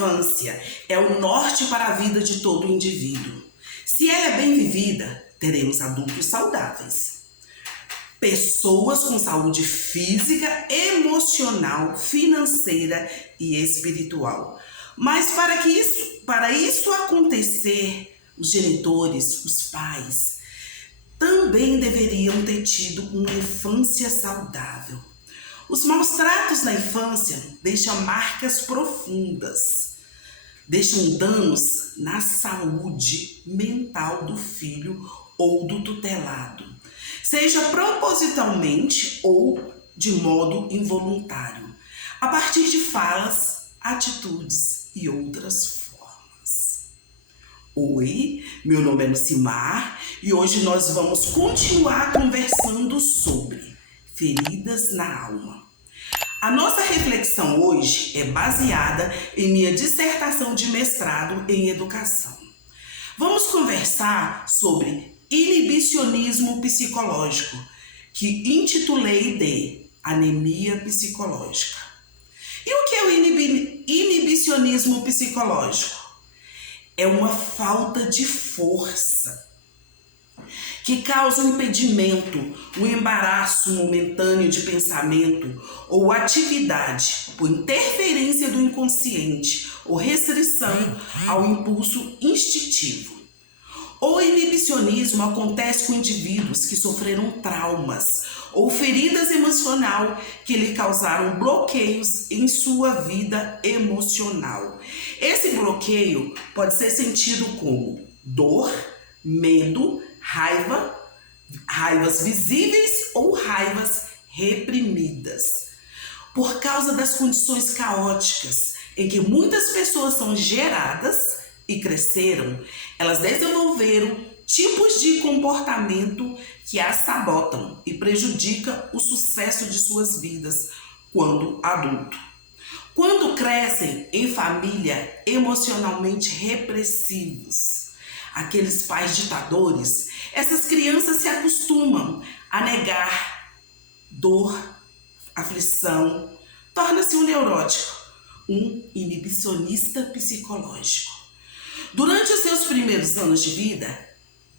infância é o norte para a vida de todo indivíduo. Se ela é bem vivida, teremos adultos saudáveis. Pessoas com saúde física, emocional, financeira e espiritual. Mas para isso acontecer, os genitores, os pais, também deveriam ter tido uma infância saudável. Os maus tratos na infância deixam marcas profundas, deixam danos na saúde mental do filho ou do tutelado, seja propositalmente ou de modo involuntário, a partir de falas, atitudes e outras formas. Oi, meu nome é Lucimar e hoje nós vamos continuar conversando sobre feridas na alma. A nossa reflexão hoje é baseada em minha dissertação de mestrado em educação. Vamos conversar sobre inibicionismo psicológico, que intitulei de anemia psicológica. E o que é o inibicionismo psicológico? É uma falta de força que causa um impedimento, um embaraço momentâneo de pensamento ou atividade por interferência do inconsciente ou restrição ao impulso instintivo. O inibicionismo acontece com indivíduos que sofreram traumas ou feridas emocionais que lhe causaram bloqueios em sua vida emocional. Esse bloqueio pode ser sentido como dor, medo, raivas visíveis ou raivas reprimidas. Por causa das condições caóticas em que muitas pessoas são geradas e cresceram, elas desenvolveram tipos de comportamento que as sabotam e prejudicam o sucesso de suas vidas quando adulto. Quando crescem em família emocionalmente repressivos, aqueles pais ditadores, essas crianças se acostumam a negar dor, aflição, torna-se um neurótico, um inibicionista psicológico. Durante os seus primeiros anos de vida,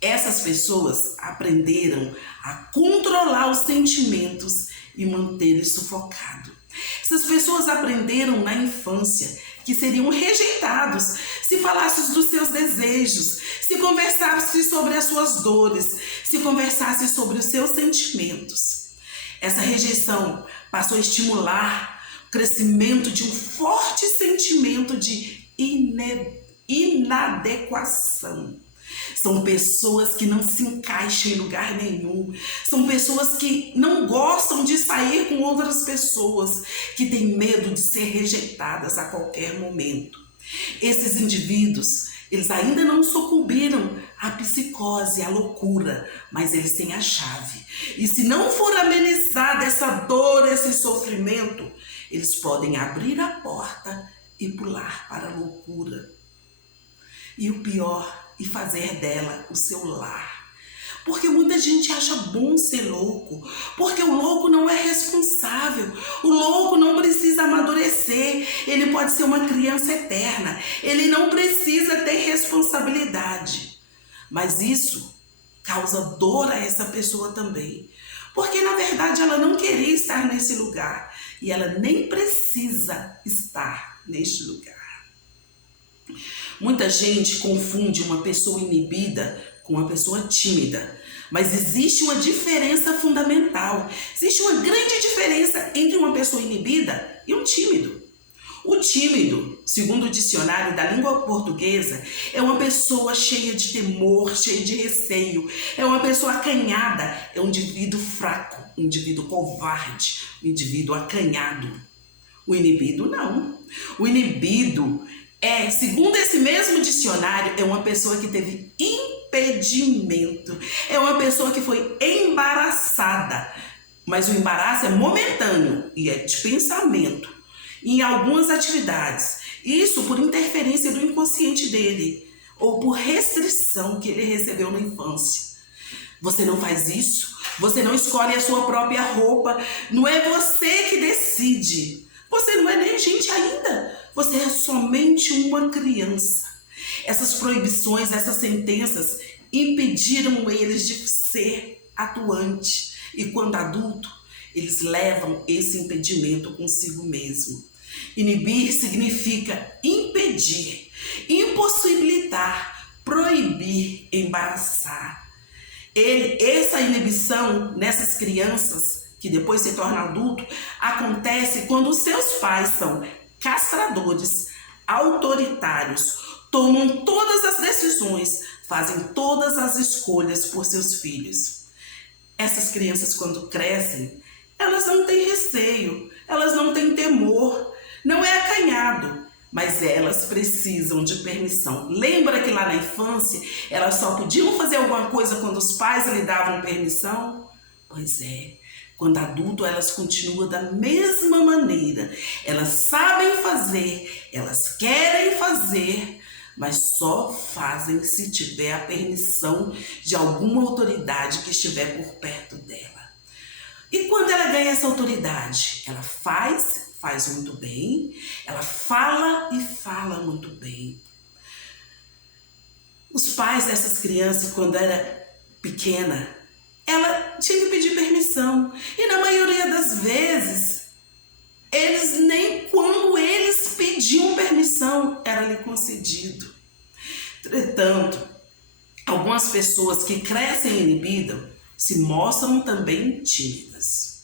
essas pessoas aprenderam a controlar os sentimentos e mantê-los sufocados. Essas pessoas aprenderam na infância que seriam rejeitados se falassem dos seus desejos, se conversassem sobre as suas dores, se conversassem sobre os seus sentimentos. Essa rejeição passou a estimular o crescimento de um forte sentimento de inadequação. São pessoas que não se encaixam em lugar nenhum. São pessoas que não gostam de sair com outras pessoas, que têm medo de ser rejeitadas a qualquer momento. Esses indivíduos, eles ainda não sucumbiram à psicose, à loucura, mas eles têm a chave. E se não for amenizada essa dor, esse sofrimento, eles podem abrir a porta e pular para a loucura. E o pior, e fazer dela o seu lar. Porque muita gente acha bom ser louco, porque o louco não é responsável, o louco não precisa amadurecer, ele pode ser uma criança eterna, ele não precisa ter responsabilidade. Mas isso causa dor a essa pessoa também, porque na verdade ela não queria estar nesse lugar e ela nem precisa estar neste lugar. Muita gente confunde uma pessoa inibida com uma pessoa tímida, mas existe uma diferença fundamental. Existe uma grande diferença entre uma pessoa inibida e um tímido. O tímido, segundo o dicionário da língua portuguesa, é uma pessoa cheia de temor, cheia de receio, é uma pessoa acanhada, é um indivíduo fraco, um indivíduo covarde, um indivíduo acanhado. O inibido não. O inibido segundo esse mesmo dicionário, é uma pessoa que teve impedimento, é uma pessoa que foi embaraçada, mas o embaraço é momentâneo e é de pensamento, em algumas atividades, isso por interferência do inconsciente dele, ou por restrição que ele recebeu na infância. Você não faz isso, você não escolhe a sua própria roupa, não é você que decide, você não é nem gente ainda. você é somente uma criança. Essas proibições, essas sentenças impediram eles de ser atuante. E quando adulto, eles levam esse impedimento consigo mesmo. Inibir significa impedir, impossibilitar, proibir, embaraçar. Essa inibição nessas crianças, que depois se tornam adulto, acontece quando os seus pais são castradores, autoritários, tomam todas as decisões, fazem todas as escolhas por seus filhos. Essas crianças, quando crescem, elas não têm receio, elas não têm temor, não é acanhado, mas elas precisam de permissão. Lembra que lá na infância elas só podiam fazer alguma coisa quando os pais lhe davam permissão? Pois é, quando adulto elas continuam da mesma maneira. Elas sabem fazer, elas querem fazer, mas só fazem se tiver a permissão de alguma autoridade que estiver por perto dela. E quando ela ganha essa autoridade, ela faz muito bem, ela fala e fala muito bem. Os pais dessas crianças, quando era pequena, ela tinha que pedir permissão. E na maioria das vezes, eles nem quando eles pediam permissão, era lhe concedido. Entretanto, algumas pessoas que crescem inibidas se mostram também tímidas.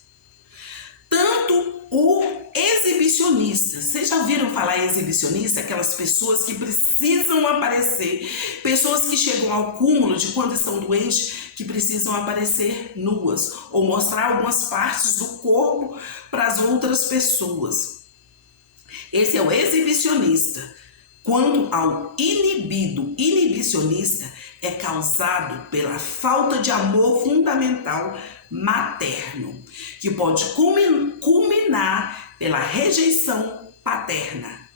Tanto o exibicionista, vocês já ouviram falar em exibicionista? Aquelas pessoas que precisam aparecer, pessoas que chegam ao cúmulo de quando estão doentes, que precisam aparecer nuas ou mostrar algumas partes do corpo para as outras pessoas. Esse é o exibicionista. Quanto ao inibicionista, é causado pela falta de amor fundamental materno, que pode culminar pela rejeição paterna.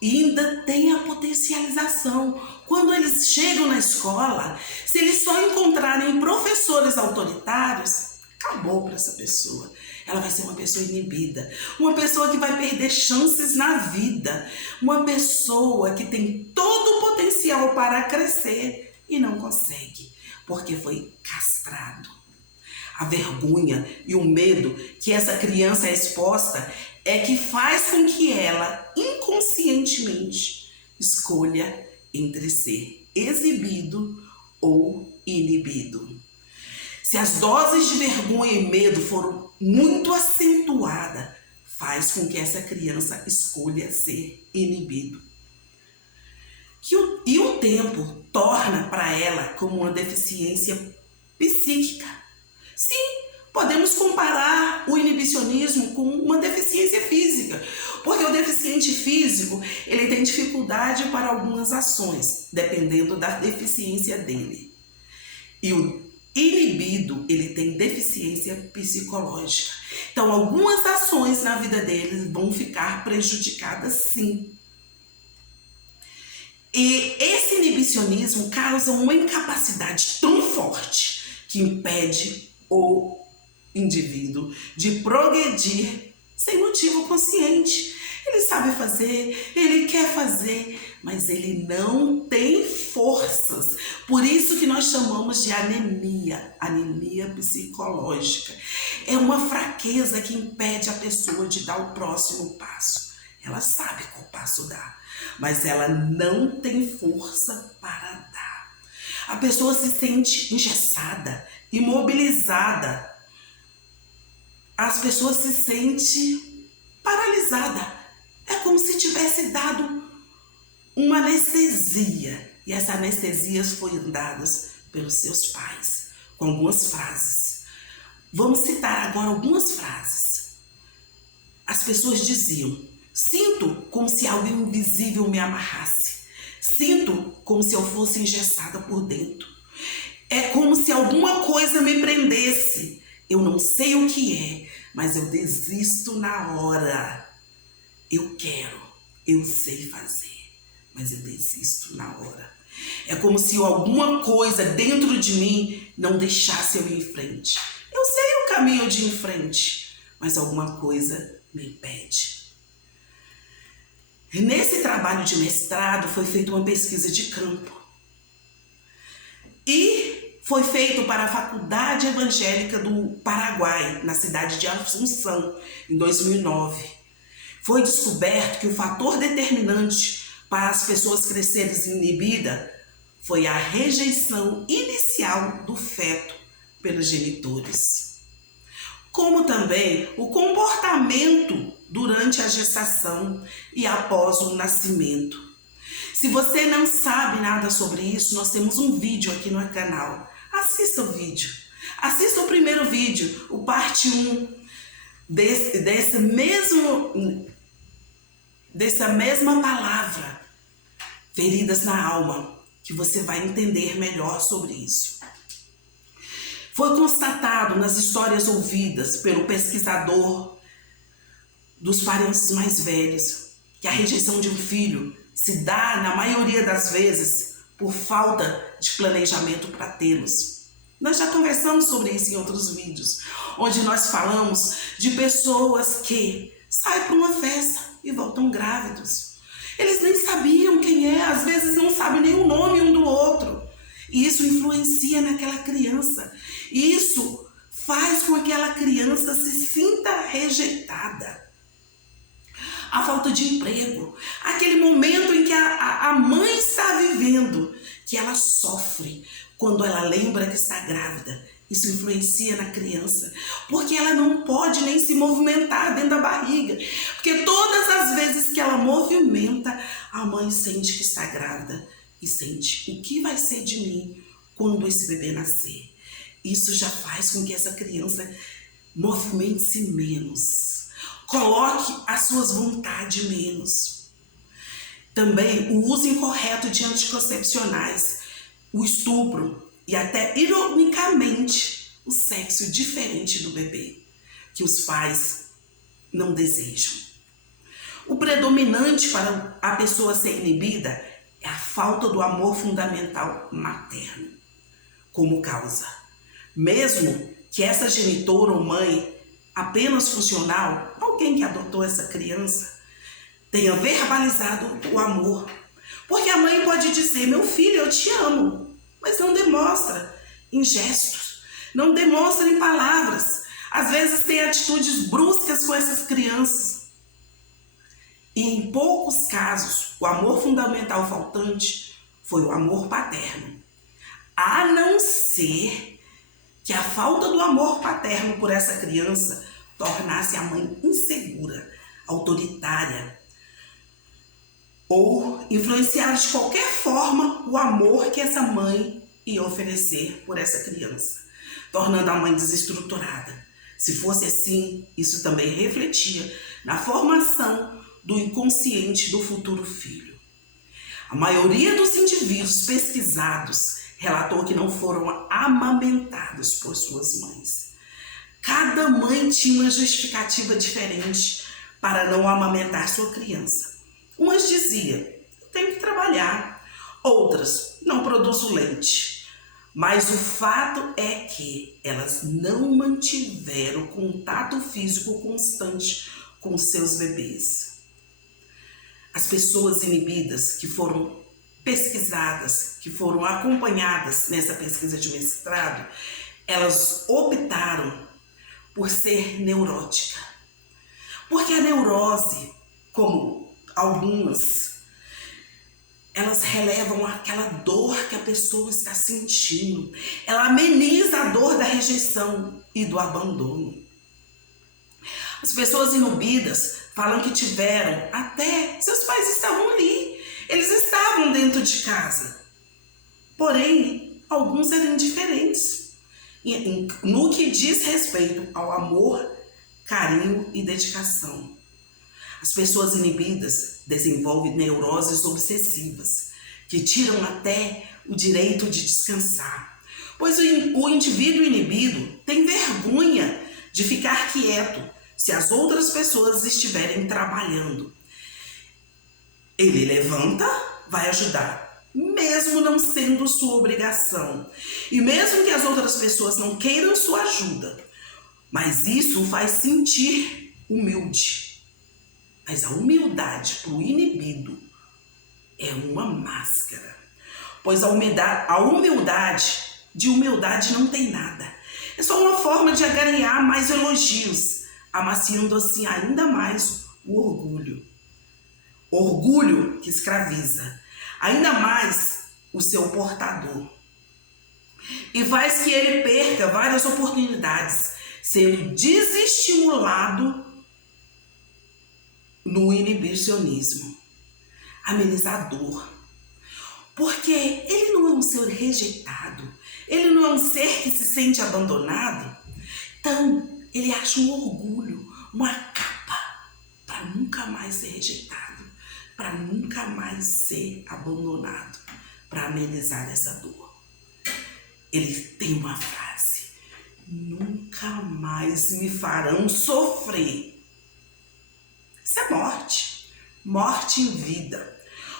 E ainda tem a potencialização. Quando eles chegam na escola, se eles só encontrarem professores autoritários, acabou para essa pessoa. Ela vai ser uma pessoa inibida, uma pessoa que vai perder chances na vida, uma pessoa que tem todo o potencial para crescer e não consegue, porque foi castrado. A vergonha e o medo que essa criança é exposta é que faz com que ela inconscientemente escolha entre ser exibido ou inibido. Se as doses de vergonha e medo foram muito acentuadas, faz com que essa criança escolha ser inibido. E o tempo torna para ela como uma deficiência psíquica. Sim, podemos comparar o inibicionismo com uma deficiência física, porque o deficiente físico, ele tem dificuldade para algumas ações, dependendo da deficiência dele. E o inibido, ele tem deficiência psicológica. Então, algumas ações na vida dele vão ficar prejudicadas, sim. E esse inibicionismo causa uma incapacidade tão forte que impede o indivíduo de progredir sem motivo consciente. Ele sabe fazer, ele quer fazer, mas ele não tem forças. Por isso que nós chamamos de anemia, anemia psicológica. É uma fraqueza que impede a pessoa de dar o próximo passo. Ela sabe qual passo dar, mas ela não tem força para dar. A pessoa se sente engessada, imobilizada. As pessoas se sentem paralisadas. É como se tivesse dado uma anestesia. E essa anestesia foi dada pelos seus pais, com algumas frases. Vamos citar agora algumas frases. As pessoas diziam: sinto como se algo invisível me amarrasse. Sinto como se eu fosse engessada por dentro. É como se alguma coisa me prendesse. Eu não sei o que é, mas eu desisto na hora. Eu quero, eu sei fazer, mas eu desisto na hora. É como se alguma coisa dentro de mim não deixasse eu ir em frente. Eu sei o caminho de ir em frente, mas alguma coisa me impede. Nesse trabalho de mestrado foi feita uma pesquisa de campo e foi feito para a Faculdade Evangélica do Paraguai, na cidade de Assunção, em 2009. Foi descoberto que o fator determinante para as pessoas crescerem inibidas foi a rejeição inicial do feto pelos genitores, como também o comportamento durante a gestação e após o nascimento. Se você não sabe nada sobre isso, nós temos um vídeo aqui no canal. Assista o vídeo. Assista o primeiro vídeo, o parte 1 dessa mesma palavra, feridas na alma, que você vai entender melhor sobre isso. Foi constatado nas histórias ouvidas pelo pesquisador dos parentes mais velhos que a rejeição de um filho se dá, na maioria das vezes, por falta de planejamento para tê-los. Nós já conversamos sobre isso em outros vídeos, onde nós falamos de pessoas que saem para uma festa e voltam grávidos. Eles nem sabiam quem é, às vezes não sabem nem o nome um do outro. E isso influencia naquela criança. Isso faz com que aquela criança se sinta rejeitada. A falta de emprego, aquele momento em que a mãe está vivendo, que ela sofre quando ela lembra que está grávida. Isso influencia na criança, porque ela não pode nem se movimentar dentro da barriga, porque todas as vezes que ela movimenta, a mãe sente que está grávida e sente o que vai ser de mim quando esse bebê nascer. Isso já faz com que essa criança movimente-se menos, coloque as suas vontades menos. Também o uso incorreto de anticoncepcionais, o estupro e até, ironicamente, o sexo diferente do bebê, que os pais não desejam. O predominante para a pessoa ser inibida é a falta do amor fundamental materno como causa. Mesmo que essa genitora ou mãe apenas funcional, alguém que adotou essa criança, tenha verbalizado o amor. Porque a mãe pode dizer, meu filho, eu te amo, mas não demonstra em gestos, não demonstra em palavras. Às vezes tem atitudes bruscas com essas crianças. E em poucos casos, o amor fundamental faltante foi o amor paterno. A não ser que a falta do amor paterno por essa criança tornasse a mãe insegura, autoritária, ou influenciar de qualquer forma o amor que essa mãe ia oferecer por essa criança, tornando a mãe desestruturada. Se fosse assim, isso também refletia na formação do inconsciente do futuro filho. A maioria dos indivíduos pesquisados relatou que não foram amamentados por suas mães. Cada mãe tinha uma justificativa diferente para não amamentar sua criança. Umas diziam, eu tenho que trabalhar. Outras, não produzo leite. Mas o fato é que elas não mantiveram contato físico constante com seus bebês. As pessoas inibidas que foram pesquisadas, que foram acompanhadas nessa pesquisa de mestrado, elas optaram por ser neurótica. Porque a neurose, como algumas, elas relevam aquela dor que a pessoa está sentindo. Ela ameniza a dor da rejeição e do abandono. As pessoas inibidas falam que tiveram, até seus pais estavam ali, eles estavam dentro de casa. Porém, alguns eram indiferentes no que diz respeito ao amor, carinho e dedicação. As pessoas inibidas desenvolvem neuroses obsessivas, que tiram até o direito de descansar, pois o indivíduo inibido tem vergonha de ficar quieto se as outras pessoas estiverem trabalhando. Ele levanta, vai ajudar, mesmo não sendo sua obrigação, e mesmo que as outras pessoas não queiram sua ajuda, mas isso o faz sentir humilde. Mas a humildade para o inibido é uma máscara. Pois a humildade, de humildade não tem nada. É só uma forma de angariar mais elogios, amaciando assim ainda mais o orgulho. Orgulho que escraviza ainda mais o seu portador e faz que ele perca várias oportunidades, sendo desestimulado no inibicionismo, amenizador. Porque ele não é um ser rejeitado, ele não é um ser que se sente abandonado. Então, ele acha um orgulho, uma capa para nunca mais ser rejeitado, para nunca mais ser abandonado, para amenizar essa dor. Ele tem uma frase: nunca mais me farão sofrer. Isso é morte, morte em vida.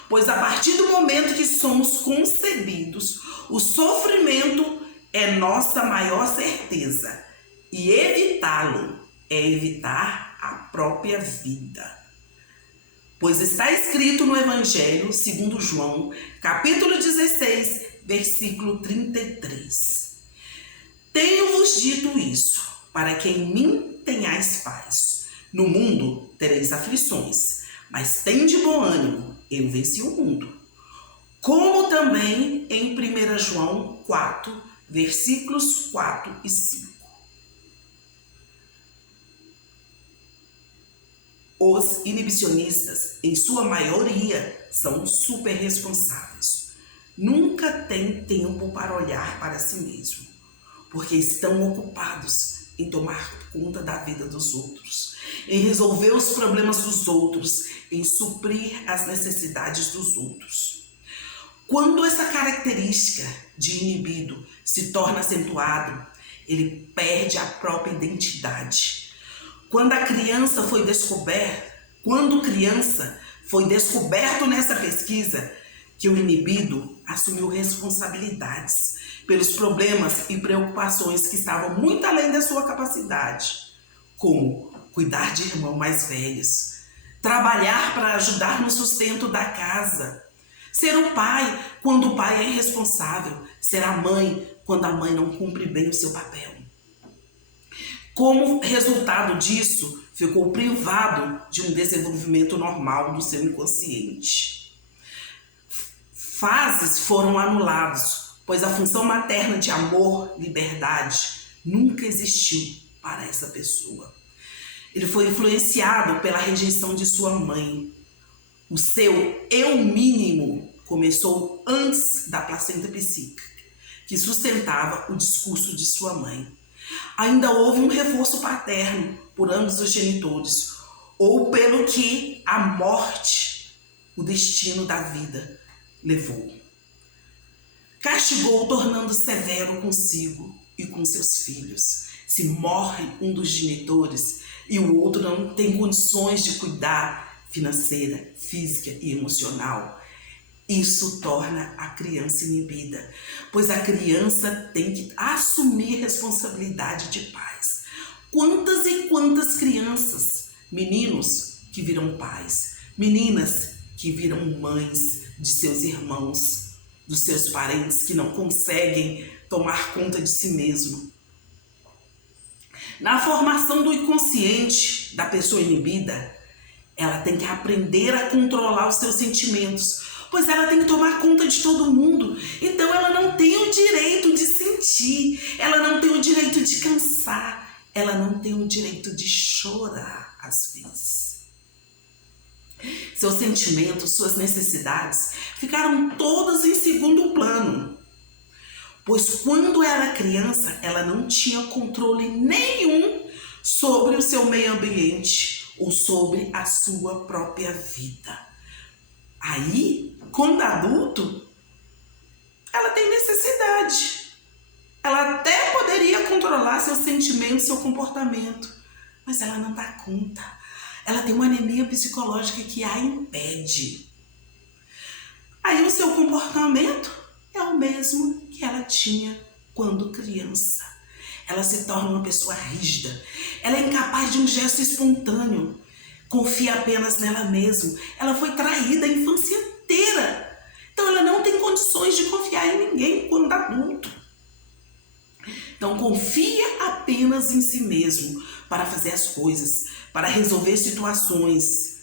Pois a partir do momento que somos concebidos, o sofrimento é nossa maior certeza. E evitá-lo é evitar a própria vida. Pois está escrito no Evangelho segundo João, capítulo 16, versículo 33. Tenho-vos dito isso, para que em mim tenhais paz. No mundo tereis aflições, mas tende bom ânimo, eu venci o mundo. Como também em 1 João 4, versículos 4 e 5. Os inibicionistas, em sua maioria, são super responsáveis. Nunca têm tempo para olhar para si mesmo, porque estão ocupados em tomar conta da vida dos outros, em resolver os problemas dos outros, em suprir as necessidades dos outros. Quando essa característica de inibido se torna acentuado, ele perde a própria identidade. Quando criança foi descoberto nessa pesquisa que o inibido assumiu responsabilidades pelos problemas e preocupações que estavam muito além da sua capacidade, como cuidar de irmãos mais velhos, trabalhar para ajudar no sustento da casa, ser o pai quando o pai é irresponsável, ser a mãe quando a mãe não cumpre bem o seu papel. Como resultado disso, ficou privado de um desenvolvimento normal do seu inconsciente. Fases foram anuladas, pois a função materna de amor, liberdade, nunca existiu para essa pessoa. Ele foi influenciado pela rejeição de sua mãe. O seu eu mínimo começou antes da placenta psíquica, que sustentava o discurso de sua mãe. Ainda houve um reforço paterno por ambos os genitores, ou pelo que a morte, o destino da vida, levou. Castigou, tornando severo consigo e com seus filhos. Se morre um dos genitores e o outro não tem condições de cuidar financeira, física e emocional, isso torna a criança inibida, pois a criança tem que assumir responsabilidade de pais. Quantas e quantas crianças, meninos que viram pais, meninas que viram mães de seus irmãos, dos seus parentes que não conseguem tomar conta de si mesmo. Na formação do inconsciente da pessoa inibida, ela tem que aprender a controlar os seus sentimentos, pois ela tem que tomar conta de todo mundo. Então ela não tem o direito de sentir, ela não tem o direito de cansar, ela não tem o direito de chorar às vezes. Seus sentimentos, suas necessidades ficaram todas em segundo plano, pois quando era criança ela não tinha controle nenhum sobre o seu meio ambiente ou sobre a sua própria vida. Aí, quando adulto, ela tem necessidade. Ela até poderia controlar seus sentimentos, seu comportamento, mas ela não dá conta. Ela tem uma anemia psicológica que a impede. Aí o seu comportamento é o mesmo que ela tinha quando criança. Ela se torna uma pessoa rígida. Ela é incapaz de um gesto espontâneo. confia apenas nela mesma. Ela foi traída a infância inteira. Então ela não tem condições de confiar em ninguém quando adulto. Então confia apenas em si mesmo para fazer as coisas, para resolver situações.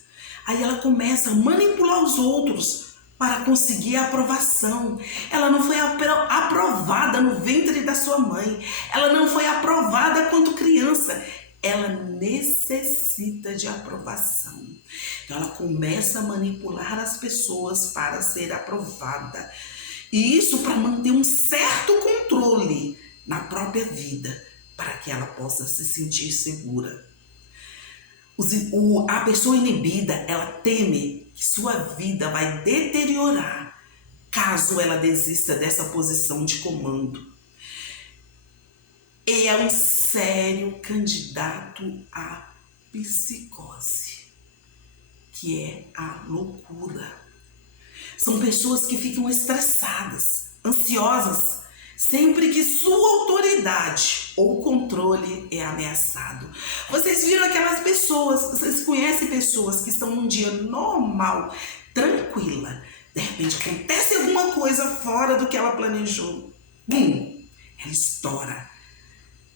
Aí ela começa a manipular os outros para conseguir a aprovação. Ela não foi aprovada no ventre da sua mãe. Ela não foi aprovada quando criança. Ela necessita de aprovação. Então ela começa a manipular as pessoas para ser aprovada. E isso para manter um certo controle na própria vida, para que ela possa se sentir segura. A pessoa inibida, ela teme que sua vida vai deteriorar caso ela desista dessa posição de comando. E é um sério candidato à psicose, que é a loucura. São pessoas que ficam estressadas, ansiosas, sempre que sua autoridade ou controle é ameaçado. Vocês viram aquelas pessoas, vocês conhecem pessoas que estão num dia normal, tranquila, de repente acontece alguma coisa fora do que ela planejou, bum, ela estoura.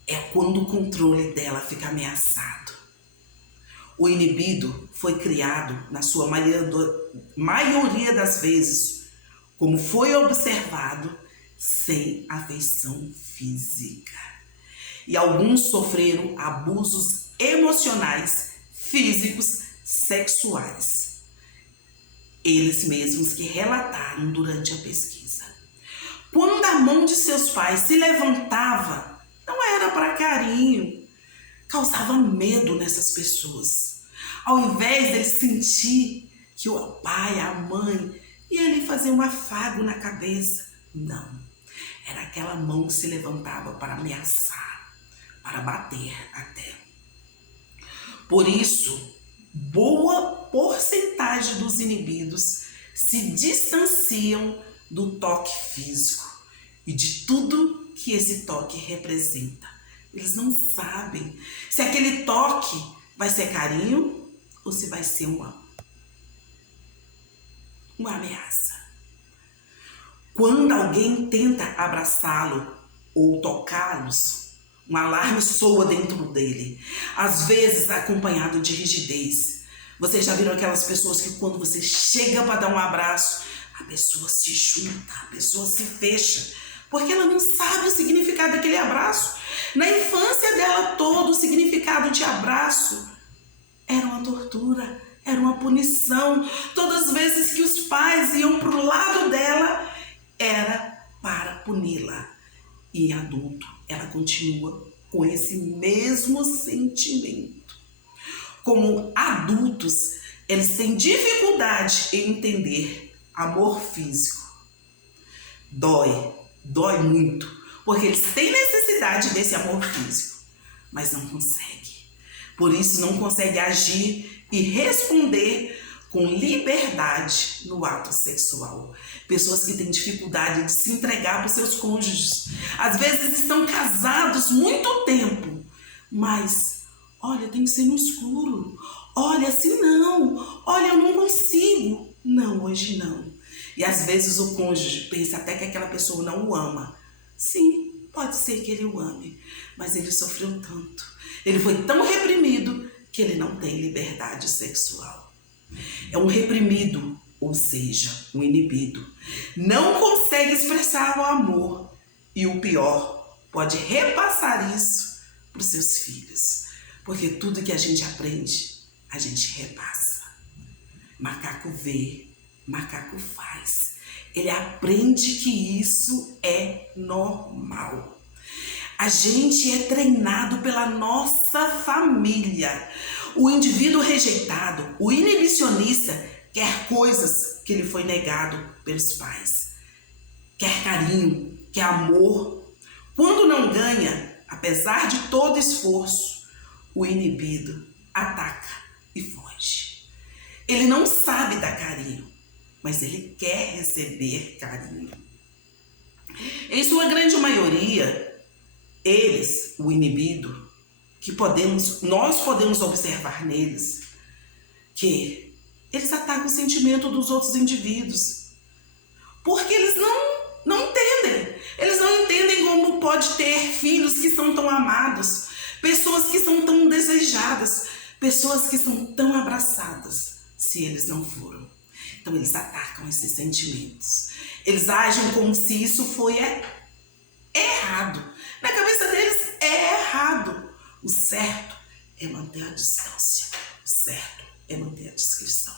É quando o controle dela fica ameaçado. O inibido foi criado, na sua maioria das vezes, como foi observado, sem afeição física. E alguns sofreram abusos emocionais, físicos, sexuais. Eles mesmos que relataram durante a pesquisa. Quando a mão de seus pais se levantava, não era para carinho, causava medo nessas pessoas. Ao invés de sentir que o pai, a mãe, ia lhe fazer um afago na cabeça, não. Era aquela mão que se levantava para ameaçar, para bater até. Por isso, boa porcentagem dos inibidos se distanciam do toque físico e de tudo que esse toque representa. Eles não sabem se aquele toque vai ser carinho ou se vai ser uma ameaça. Quando alguém tenta abraçá-lo ou tocá-los, um alarme soa dentro dele, às vezes acompanhado de rigidez. Vocês já viram aquelas pessoas que quando você chega para dar um abraço, a pessoa se junta, a pessoa se fecha, porque ela não sabe o significado daquele abraço. Na infância dela toda, o significado de abraço era uma tortura, era uma punição. Todas as vezes que os pais iam para o lado dela, era para puni-la. E adulto, ela continua com esse mesmo sentimento. Como adultos, eles têm dificuldade em entender amor físico. Dói muito, porque eles têm necessidade desse amor físico, mas não conseguem. Por isso não conseguem agir e responder com liberdade no ato sexual. Pessoas que têm dificuldade de se entregar para os seus cônjuges. Às vezes estão casados muito tempo, mas, olha, tem que ser no escuro. Olha, assim não. Olha, eu não consigo. Não, hoje não. E às vezes o cônjuge pensa até que aquela pessoa não o ama. Sim, pode ser que ele o ame, mas ele sofreu tanto. Ele foi tão reprimido que ele não tem liberdade sexual. É um reprimido, ou seja, um inibido. Não consegue expressar o amor. E o pior, pode repassar isso para os seus filhos. Porque tudo que a gente aprende, a gente repassa. Macaco vê, macaco faz. Ele aprende que isso é normal. A gente é treinado pela nossa família. O indivíduo rejeitado, o inibicionista, quer coisas que lhe foi negado pelos pais. Quer carinho, quer amor. Quando não ganha, apesar de todo esforço, o inibido ataca e foge. Ele não sabe dar carinho, mas ele quer receber carinho. Em sua grande maioria, eles, o inibido, que nós podemos observar neles, que eles atacam o sentimento dos outros indivíduos. Porque eles não entendem. Eles não entendem como pode ter filhos que são tão amados, pessoas que são tão desejadas, pessoas que são tão abraçadas, se eles não foram. Então eles atacam esses sentimentos. Eles agem como se isso foi errado. Na cabeça deles é errado. O certo é manter a distância. O certo é manter a discrição.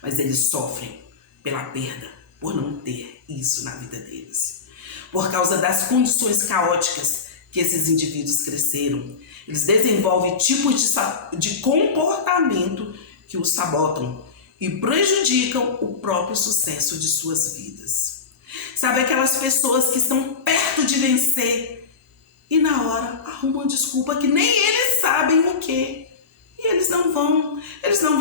Mas eles sofrem pela perda por não ter isso na vida deles. Por causa das condições caóticas que esses indivíduos cresceram, eles desenvolvem tipos de comportamento que os sabotam e prejudicam o próprio sucesso de suas vidas. Sabe aquelas pessoas que estão perto de vencer e na hora arrumam desculpa que nem eles sabem o quê. E eles não vão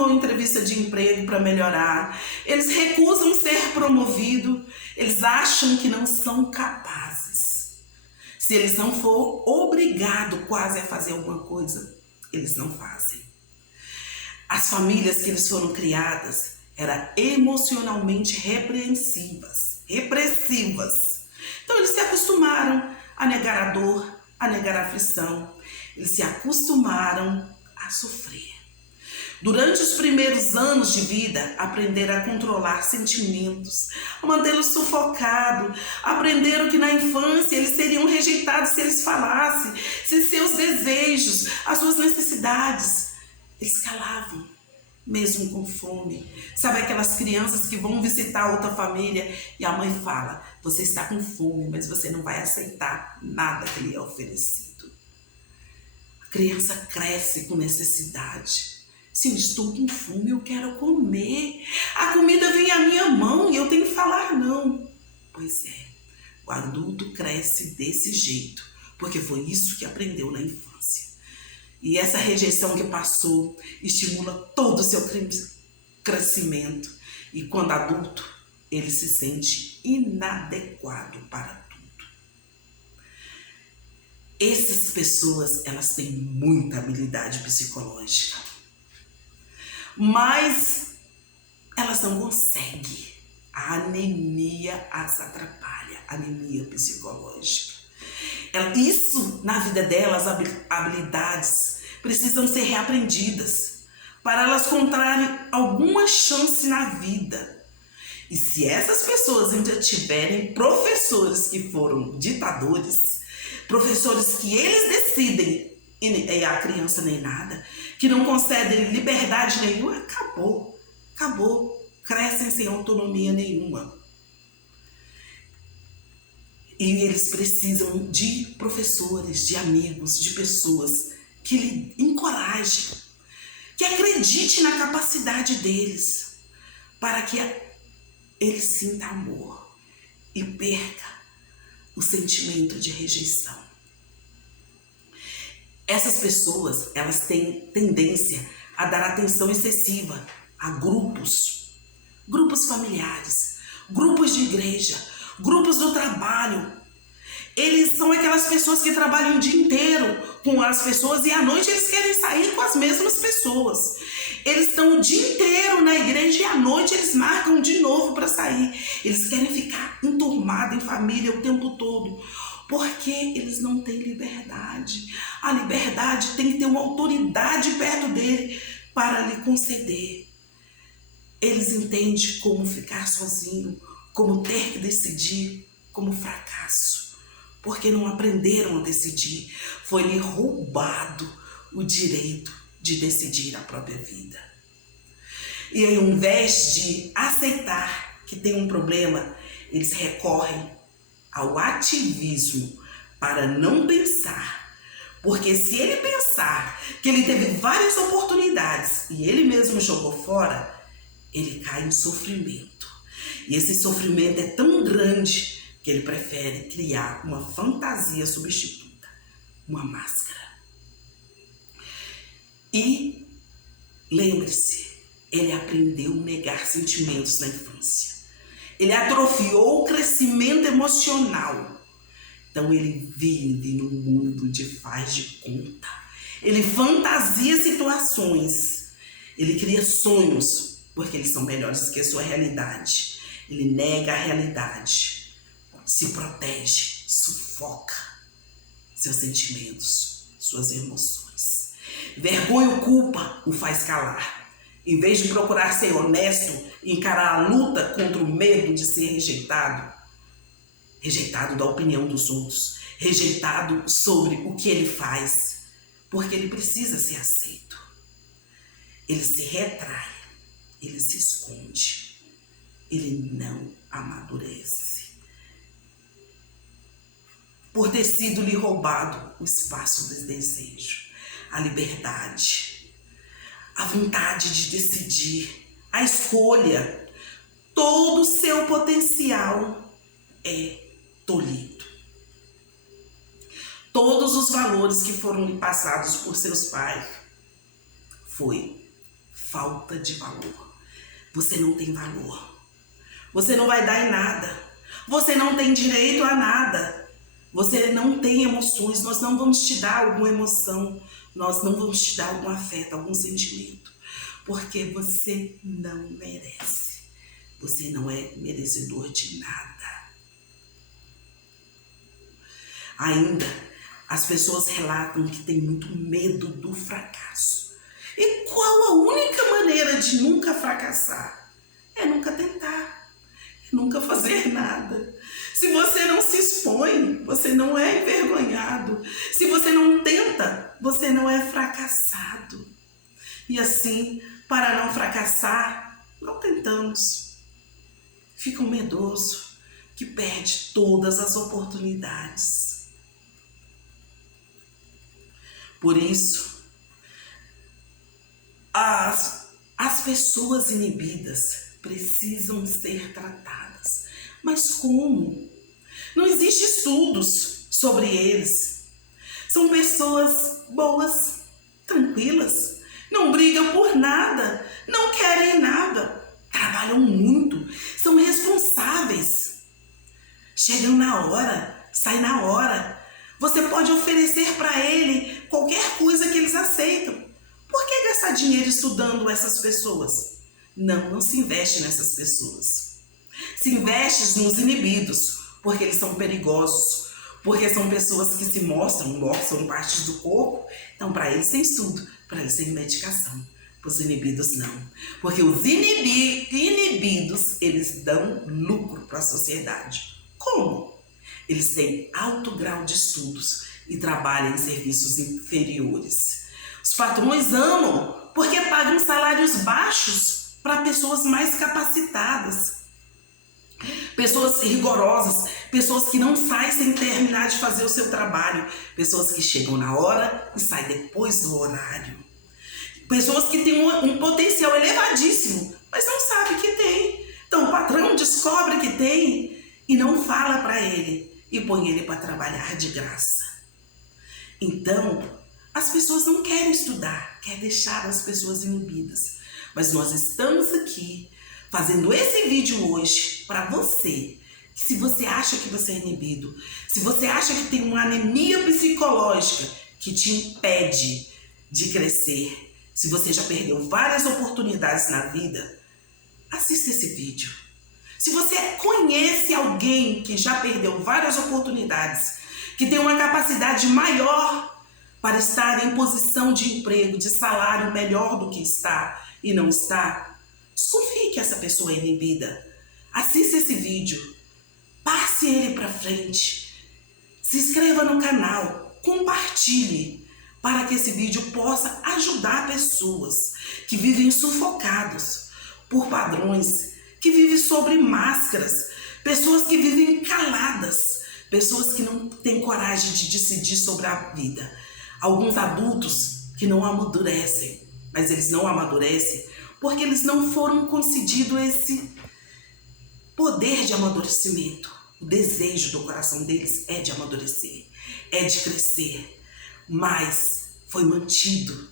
em entrevista de emprego para melhorar, eles recusam ser promovidos, eles acham que não são capazes. Se eles não for obrigados quase a fazer alguma coisa, eles não fazem. As famílias que eles foram criadas eram emocionalmente repressivas. Então eles se acostumaram a negar a dor, a negar a aflição. Eles se acostumaram a sofrer. Durante os primeiros anos de vida, aprenderam a controlar sentimentos, a mantê-los sufocados, aprenderam que na infância eles seriam rejeitados se eles falassem, se seus desejos, as suas necessidades, eles calavam, mesmo com fome. Sabe aquelas crianças que vão visitar outra família e a mãe fala, você está com fome, mas você não vai aceitar nada que lhe é oferecido. A criança cresce com necessidade. Se eu estou com fome, eu quero comer. A comida vem à minha mão e eu tenho que falar não. Pois é, o adulto cresce desse jeito, porque foi isso que aprendeu na infância. E essa rejeição que passou estimula todo o seu crescimento. E quando adulto, ele se sente inadequado para tudo. Essas pessoas, elas têm muita habilidade psicológica, mas elas não conseguem. A anemia as atrapalha, a anemia psicológica. Isso, na vida delas, habilidades precisam ser reaprendidas para elas encontrarem alguma chance na vida. E se essas pessoas ainda tiverem professores que foram ditadores, professores que eles decidem e a criança nem nada, que não concedem liberdade nenhuma, acabou. Crescem sem autonomia nenhuma. E eles precisam de professores, de amigos, de pessoas que lhe encorajem, que acreditem na capacidade deles, para que eles sintam amor e perca o sentimento de rejeição. Essas pessoas, elas têm tendência a dar atenção excessiva a grupos familiares, grupos de igreja, grupos do trabalho. Eles são aquelas pessoas que trabalham o dia inteiro com as pessoas e à noite eles querem sair com as mesmas pessoas. Eles estão o dia inteiro na igreja e à noite eles marcam de novo para sair. Eles querem ficar enturmados em família o tempo todo, porque eles não têm liberdade. A liberdade tem que ter uma autoridade perto dele para lhe conceder. Eles entendem como ficar sozinho, como ter que decidir, como fracasso, porque não aprenderam a decidir. Foi-lhe roubado o direito de decidir a própria vida. E aí, ao invés de aceitar que tem um problema, eles recorrem ao ativismo para não pensar. Porque se ele pensar que ele teve várias oportunidades e ele mesmo jogou fora, ele cai em sofrimento. E esse sofrimento é tão grande que ele prefere criar uma fantasia substituta, uma máscara. E lembre-se, ele aprendeu a negar sentimentos na infância. Ele atrofiou o crescimento emocional. Então ele vive num mundo de faz de conta. Ele fantasia situações. Ele cria sonhos porque eles são melhores do que a sua realidade. Ele nega a realidade, se protege, sufoca seus sentimentos, suas emoções. Vergonha ou culpa o faz calar. Em vez de procurar ser honesto e encarar a luta contra o medo de ser rejeitado, rejeitado da opinião dos outros, rejeitado sobre o que ele faz, porque ele precisa ser aceito. Ele se retrai, ele se esconde, ele não amadurece. Por ter sido lhe roubado o espaço do desejo, a liberdade, a vontade de decidir, a escolha, todo o seu potencial é tolhido. Todos os valores que foram lhe passados por seus pais foi falta de valor. Você não tem valor. Você não vai dar em nada. Você não tem direito a nada. Você não tem emoções. Nós não vamos te dar alguma emoção. Nós não vamos te dar algum afeto, algum sentimento. Porque você não merece. Você não é merecedor de nada. Ainda, as pessoas relatam que têm muito medo do fracasso. E qual a única maneira de nunca fracassar? É nunca tentar, é nunca fazer nada. Se você não se expõe, você não é envergonhado. Se você não tenta, você não é fracassado. E assim, para não fracassar, não tentamos. Fica um medroso que perde todas as oportunidades. Por isso, as pessoas inibidas precisam ser tratadas. Mas como? Não existem estudos sobre eles. São pessoas boas, tranquilas, não brigam por nada, não querem nada, trabalham muito, são responsáveis. Chegam na hora, saem na hora. Você pode oferecer para ele qualquer coisa que eles aceitam. Por que gastar dinheiro estudando essas pessoas? Não se investe nessas pessoas. Se investe nos inibidos, porque eles são perigosos, porque são pessoas que se mostram partes do corpo. Então, para eles tem estudo, para eles tem medicação. Para os inibidos, não. Porque os inibidos, eles dão lucro para a sociedade. Como? Eles têm alto grau de estudos e trabalham em serviços inferiores. Os patrões amam porque pagam salários baixos para pessoas mais capacitadas. Pessoas rigorosas, pessoas que não saem sem terminar de fazer o seu trabalho. Pessoas que chegam na hora e saem depois do horário. Pessoas que têm um potencial elevadíssimo, mas não sabem que tem. Então o patrão descobre que tem e não fala para ele. E põe ele para trabalhar de graça. Então, as pessoas não querem estudar, querem deixar as pessoas inibidas. Mas nós estamos aqui, fazendo esse vídeo hoje para você. Que se você acha que você é inibido, se você acha que tem uma anemia psicológica que te impede de crescer, se você já perdeu várias oportunidades na vida, assista esse vídeo. Se você conhece alguém que já perdeu várias oportunidades, que tem uma capacidade maior para estar em posição de emprego, de salário melhor do que está e não está, desconfie que essa pessoa é inibida. Assista esse vídeo, passe ele para frente, se inscreva no canal, compartilhe, para que esse vídeo possa ajudar pessoas que vivem sufocados por padrões, que vivem sobre máscaras, pessoas que vivem caladas, pessoas que não têm coragem de decidir sobre a vida. Alguns adultos que não amadurecem, mas eles não amadurecem porque eles não foram concedidos esse poder de amadurecimento. O desejo do coração deles é de amadurecer, é de crescer, mas foi mantido,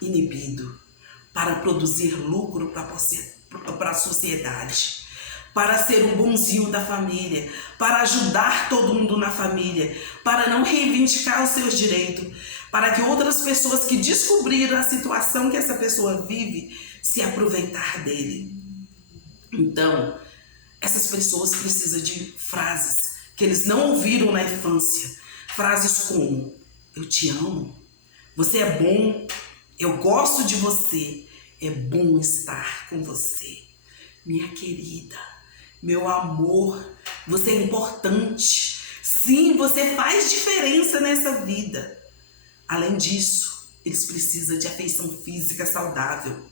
inibido, para produzir lucro para a sociedade, para ser o bonzinho da família, para ajudar todo mundo na família, para não reivindicar os seus direitos, para que outras pessoas que descobriram a situação que essa pessoa vive se aproveitar dele. Então, essas pessoas precisam de frases que eles não ouviram na infância. Frases como: eu te amo, você é bom, eu gosto de você, é bom estar com você. Minha querida, meu amor, você é importante. Sim, você faz diferença nessa vida. Além disso, eles precisam de afeição física saudável,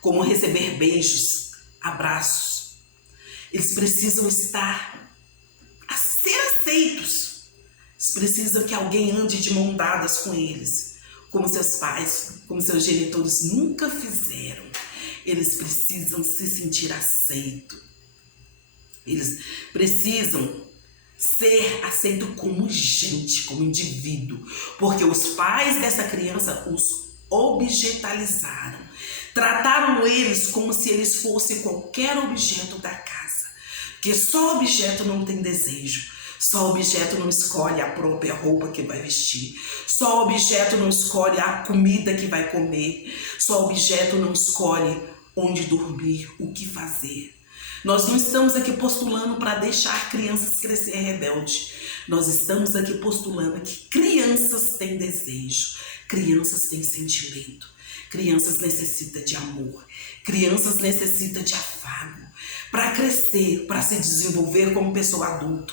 como receber beijos, abraços. Eles precisam estar a ser aceitos. Eles precisam que alguém ande de mão dadas com eles, como seus pais, como seus genitores nunca fizeram. Eles precisam se sentir aceitos. Eles precisam ser aceitos como gente, como indivíduo, porque os pais dessa criança os objetalizaram. Trataram eles como se eles fossem qualquer objeto da casa, porque só objeto não tem desejo. Só objeto não escolhe a própria roupa que vai vestir. Só objeto não escolhe a comida que vai comer. Só objeto não escolhe onde dormir, o que fazer. Nós não estamos aqui postulando para deixar crianças crescer rebelde. Nós estamos aqui postulando que crianças têm desejo, crianças têm sentimento, crianças necessitam de amor, crianças necessitam de afago para crescer, para se desenvolver como pessoa adulta,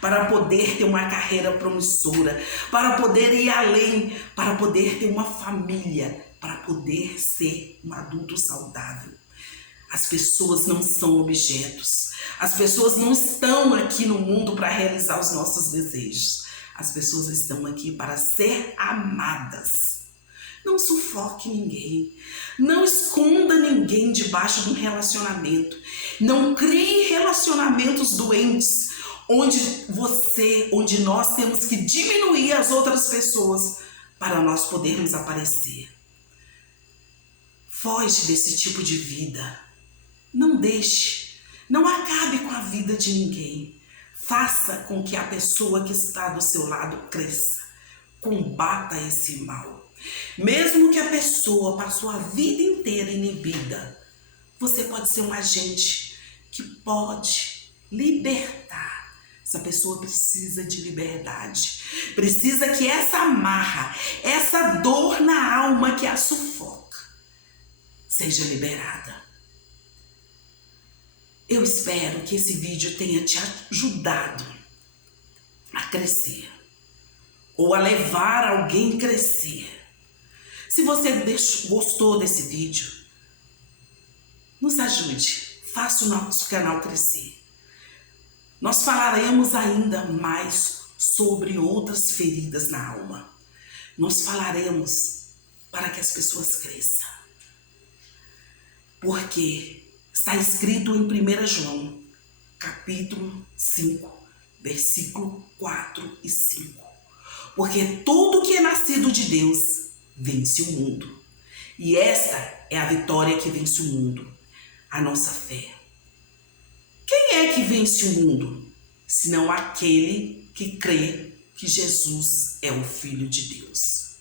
para poder ter uma carreira promissora, para poder ir além, para poder ter uma família, para poder ser um adulto saudável. As pessoas não são objetos. As pessoas não estão aqui no mundo para realizar os nossos desejos. As pessoas estão aqui para ser amadas. Não sufoque ninguém. Não esconda ninguém debaixo de um relacionamento. Não crie relacionamentos doentes, onde nós temos que diminuir as outras pessoas para nós podermos aparecer. Foge desse tipo de vida. Não deixe, não acabe com a vida de ninguém. Faça com que a pessoa que está do seu lado cresça. Combata esse mal. Mesmo que a pessoa passou a vida inteira inibida, você pode ser um agente que pode libertar. Essa pessoa precisa de liberdade. Precisa que essa amarra, essa dor na alma que a sufoca, seja liberada. Eu espero que esse vídeo tenha te ajudado a crescer ou a levar alguém a crescer. Se você gostou desse vídeo, nos ajude, faça o nosso canal crescer. Nós falaremos ainda mais sobre outras feridas na alma. Nós falaremos para que as pessoas cresçam. Porque está escrito em 1 João, capítulo 5, versículo 4 e 5. Porque tudo que é nascido de Deus vence o mundo. E esta é a vitória que vence o mundo, a nossa fé. Quem é que vence o mundo, senão aquele que crê que Jesus é o Filho de Deus?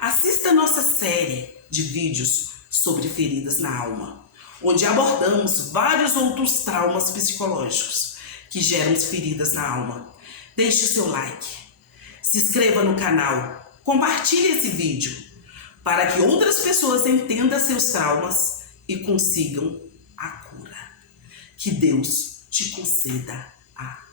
Assista a nossa série de vídeos sobre feridas na alma, onde abordamos vários outros traumas psicológicos que geram feridas na alma. Deixe o seu like, se inscreva no canal, compartilhe esse vídeo para que outras pessoas entendam seus traumas e consigam a cura. Que Deus te conceda a